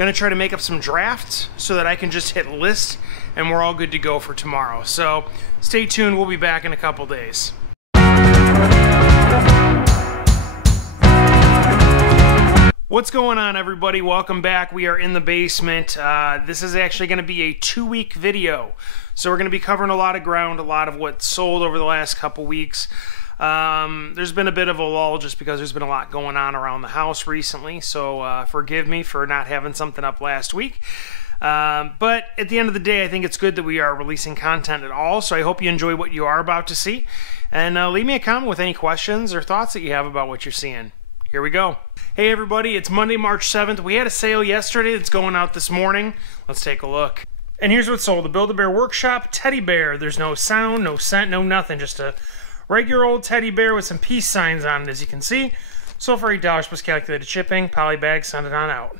Gonna try to make up some drafts so that I can just hit list and we're all good to go for tomorrow. So stay tuned, we'll be back in a couple days. What's going on, everybody? Welcome back. We are in the basement. This is actually going to be a 2-week video. So we're going to be covering a lot of ground, a lot of what sold over the last couple weeks. There's been a bit of a lull just because there's been a lot going on around the house recently. So forgive me for not having something up last week. But at the end of the day, I think it's good that we are releasing content at all. So I hope you enjoy what you are about to see. And leave me a comment with any questions or thoughts that you have about what you're seeing. Here we go. Hey everybody, it's Monday, March 7th. We had a sale yesterday that's going out this morning. Let's take a look. And here's what sold. The Build-A-Bear Workshop Teddy Bear. There's no sound, no scent, no nothing. Just a regular old teddy bear with some peace signs on it, as you can see. Sold for $8 plus calculated shipping. Poly bag, send it on out.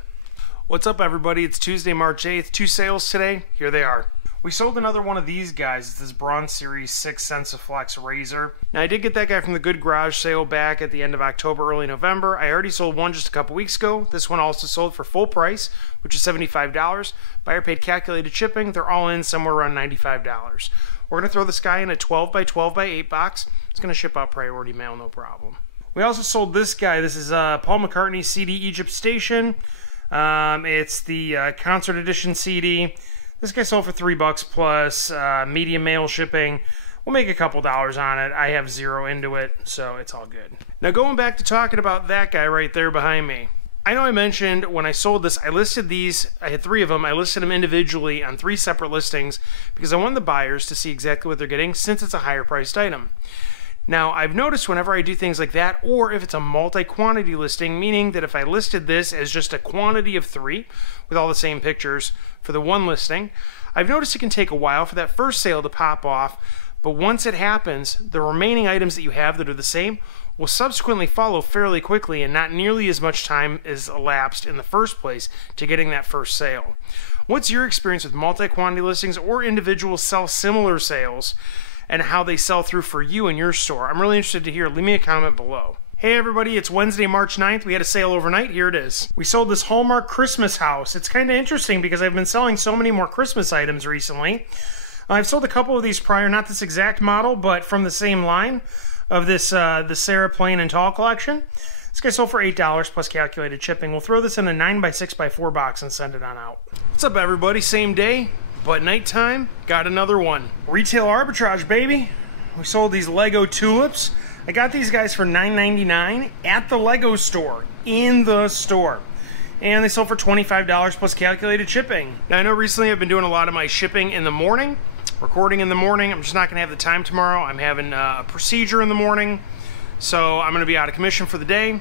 What's up everybody? It's Tuesday, March 8th. 2 sales today. Here they are. We sold another one of these guys. It's this Bronze Series 6 Sensaflex razor. Now I did get that guy from the Good Garage sale back at the end of October, early November. I already sold one just a couple weeks ago. This one also sold for full price, which is $75. Buyer paid calculated shipping. They're all in somewhere around $95. We're going to throw this guy in a 12 by 12 by 8 box. It's going to ship out priority mail, no problem. We also sold this guy. This is Paul McCartney CD Egypt Station. It's the concert edition CD. This guy sold for $3 plus medium mail shipping. We'll make a couple dollars on it. I have zero into it, so it's all good. Now going back to talking about that guy right there behind me. I know I mentioned when I sold this, I listed these, I had 3 of them. I listed them individually on 3 separate listings because I wanted the buyers to see exactly what they're getting since it's a higher priced item. Now, I've noticed whenever I do things like that, or if it's a multi-quantity listing, meaning that if I listed this as just a quantity of 3 with all the same pictures for the one listing, I've noticed it can take a while for that first sale to pop off, but once it happens, the remaining items that you have that are the same will subsequently follow fairly quickly and not nearly as much time is elapsed in the first place to getting that first sale. What's your experience with multi-quantity listings or individual similar sales and how they sell through for you in your store? I'm really interested to hear. Leave me a comment below. Hey everybody, it's Wednesday, March 9th. We had a sale overnight. Here it is. We sold this Hallmark Christmas house. It's kind of interesting because I've been selling so many more Christmas items recently. I've sold a couple of these prior, not this exact model, but from the same line of this the Sarah Plain and Tall collection. This guy sold for $8 plus calculated shipping. We'll throw this in a 9x6x4 box and send it on out. What's up everybody? Same day, but nighttime, got another one. Retail arbitrage, baby. We sold these Lego tulips. I got these guys for $9.99 at the Lego store, in the store. And they sold for $25 plus calculated shipping. Now I know recently I've been doing a lot of my shipping in the morning, recording in the morning. I'm just not gonna have the time tomorrow. I'm having a procedure in the morning, so I'm gonna be out of commission for the day.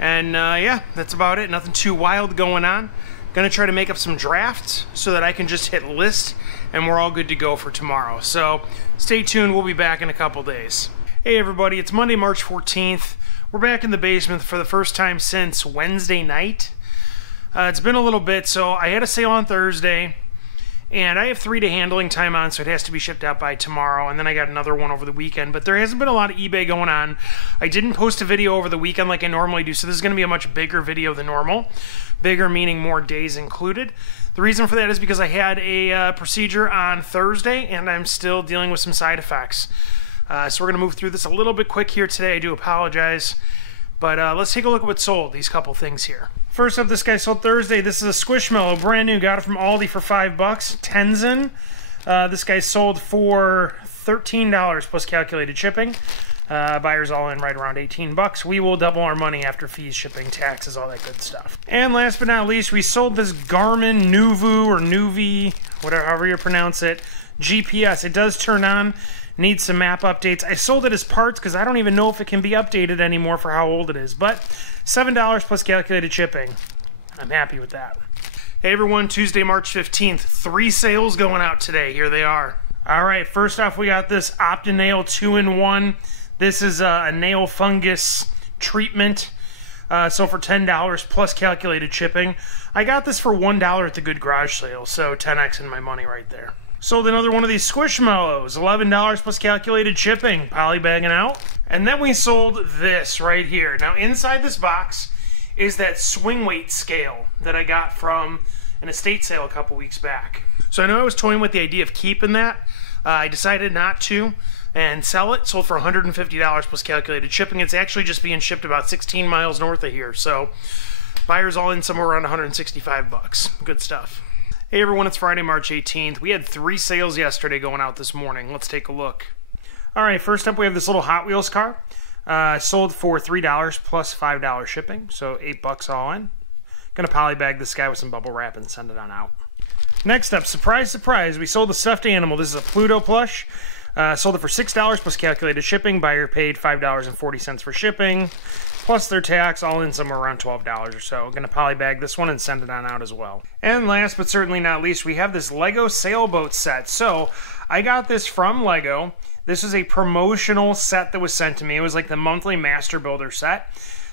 And yeah, that's about it. Nothing too wild going on. Gonna try to make up some drafts so that I can just hit list and we're all good to go for tomorrow. So stay tuned, we'll be back in a couple days. Hey everybody, it's Monday, March 14th. We're back in the basement for the first time since Wednesday night. It's been a little bit, so I had a sale on Thursday and I have 3-day handling time on, so it has to be shipped out by tomorrow, and then I got another one over the weekend, but there hasn't been a lot of eBay going on. I didn't post a video over the weekend like I normally do, so this is going to be a much bigger video than normal. Bigger meaning more days included. The reason for that is because I had a procedure on Thursday, and I'm still dealing with some side effects. So we're going to move through this a little bit quick here today. I do apologize. But let's take a look at what sold, these couple things here. First up, this guy sold Thursday. This is a Squishmallow, brand new. Got it from Aldi for $5. Tenzin. This guy sold for $13 plus calculated shipping. Buyers all in right around $18. We will double our money after fees, shipping, taxes, all that good stuff. And last but not least, we sold this Garmin Nuvu or Nuvi, whatever, however you pronounce it, GPS. It does turn on. Needs some map updates. I sold it as parts because I don't even know if it can be updated anymore for how old it is. But $7 plus calculated shipping. I'm happy with that. Hey everyone, Tuesday, March 15th. 3 sales going out today. Here they are. All right, first off, we got this OptiNail 2-in-1. This is a nail fungus treatment. So for $10 plus calculated shipping. I got this for $1 at the Good Garage sale, so 10x in my money right there. Sold another one of these Squishmallows, $11 plus calculated shipping, poly bagging out. And then we sold this right here. Now inside this box is that swing weight scale that I got from an estate sale a couple weeks back. So I know I was toying with the idea of keeping that. I decided not to and sell it. Sold for $150 plus calculated shipping. It's actually just being shipped about 16 miles north of here. So buyers all in somewhere around 165 bucks. Good stuff. Hey everyone, it's Friday, March 18th. We had 3 sales yesterday going out this morning. Let's take a look. All right, first up we have this little Hot Wheels car. Sold for $3 plus $5 shipping, so $8 all in. Gonna polybag this guy with some bubble wrap and send it on out. Next up, surprise, surprise, we sold a stuffed animal. This is a Pluto plush. Sold it for $6 plus calculated shipping. Buyer paid $5.40 for shipping, plus their tax, all in somewhere around $12 or so. Gonna polybag this one and send it on out as well. And last but certainly not least, we have this Lego sailboat set. So I got this from Lego. This is a promotional set that was sent to me. It was like the monthly master builder set.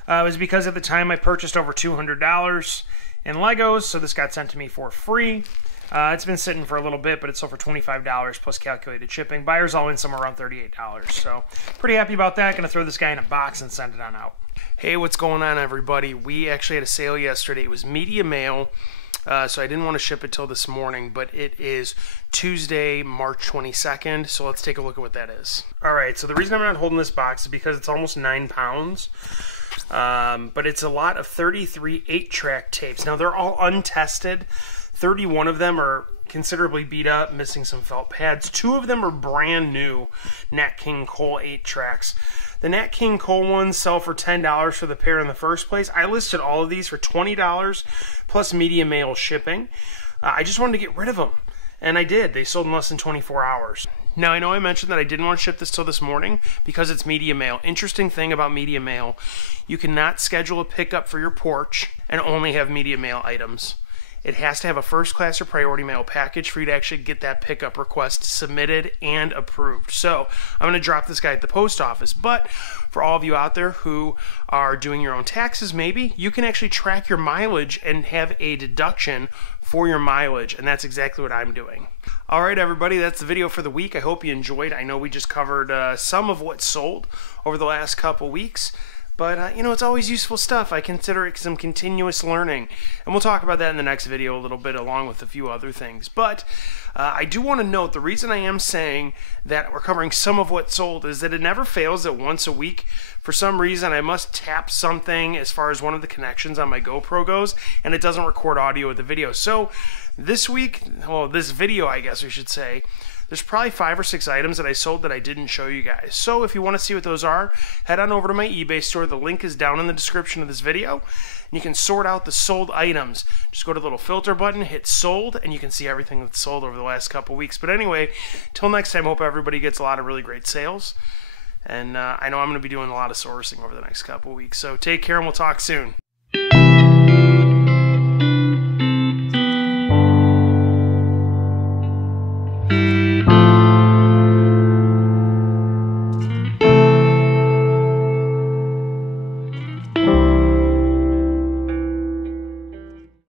It was because at the time I purchased over $200 in Legos, so this got sent to me for free. It's been sitting for a little bit, but it's sold for $25 plus calculated shipping. Buyers all in somewhere around $38. So pretty happy about that. Gonna throw this guy in a box and send it on out. Hey, what's going on, everybody? We actually had a sale yesterday. It was media mail, so I didn't want to ship it till this morning, but it is Tuesday, March 22nd. So let's take a look at what that is. All right, so the reason I'm not holding this box is because it's almost 9 pounds. But it's a lot of 33 8-track tapes. Now they're all untested. 31 of them are considerably beat up, missing some felt pads. 2 of them are brand new Nat King Cole 8-tracks. The Nat King Cole ones sell for $10 for the pair in the first place. I listed all of these for $20 plus media mail shipping. I just wanted to get rid of them, and I did. They sold in less than 24 hours. Now, I know I mentioned that I didn't want to ship this till this morning because it's media mail. Interesting thing about media mail, you cannot schedule a pickup for your porch and only have media mail items. It has to have a first class or priority mail package for you to actually get that pickup request submitted and approved. So I'm going to drop this guy at the post office, but for all of you out there who are doing your own taxes, maybe you can actually track your mileage and have a deduction for your mileage, and that's exactly what I'm doing. All right, everybody, that's the video for the week. I hope you enjoyed. I know we just covered some of what sold over the last couple weeks. But, you know, it's always useful stuff. I consider it some continuous learning. And we'll talk about that in the next video a little bit, along with a few other things. But I do want to note, the reason I am saying that we're covering some of what sold is that it never fails that once a week, for some reason, I must tap something as far as one of the connections on my GoPro goes, and it doesn't record audio with the video. So this week, well, this video, I guess we should say, there's probably 5 or 6 items that I sold that I didn't show you guys. So if you want to see what those are, head on over to my eBay store. The link is down in the description of this video. And you can sort out the sold items. Just go to the little filter button, hit sold, and you can see everything that's sold over the last couple weeks. But anyway, till next time, hope everybody gets a lot of really great sales. And I know I'm going to be doing a lot of sourcing over the next couple weeks. So take care, and we'll talk soon.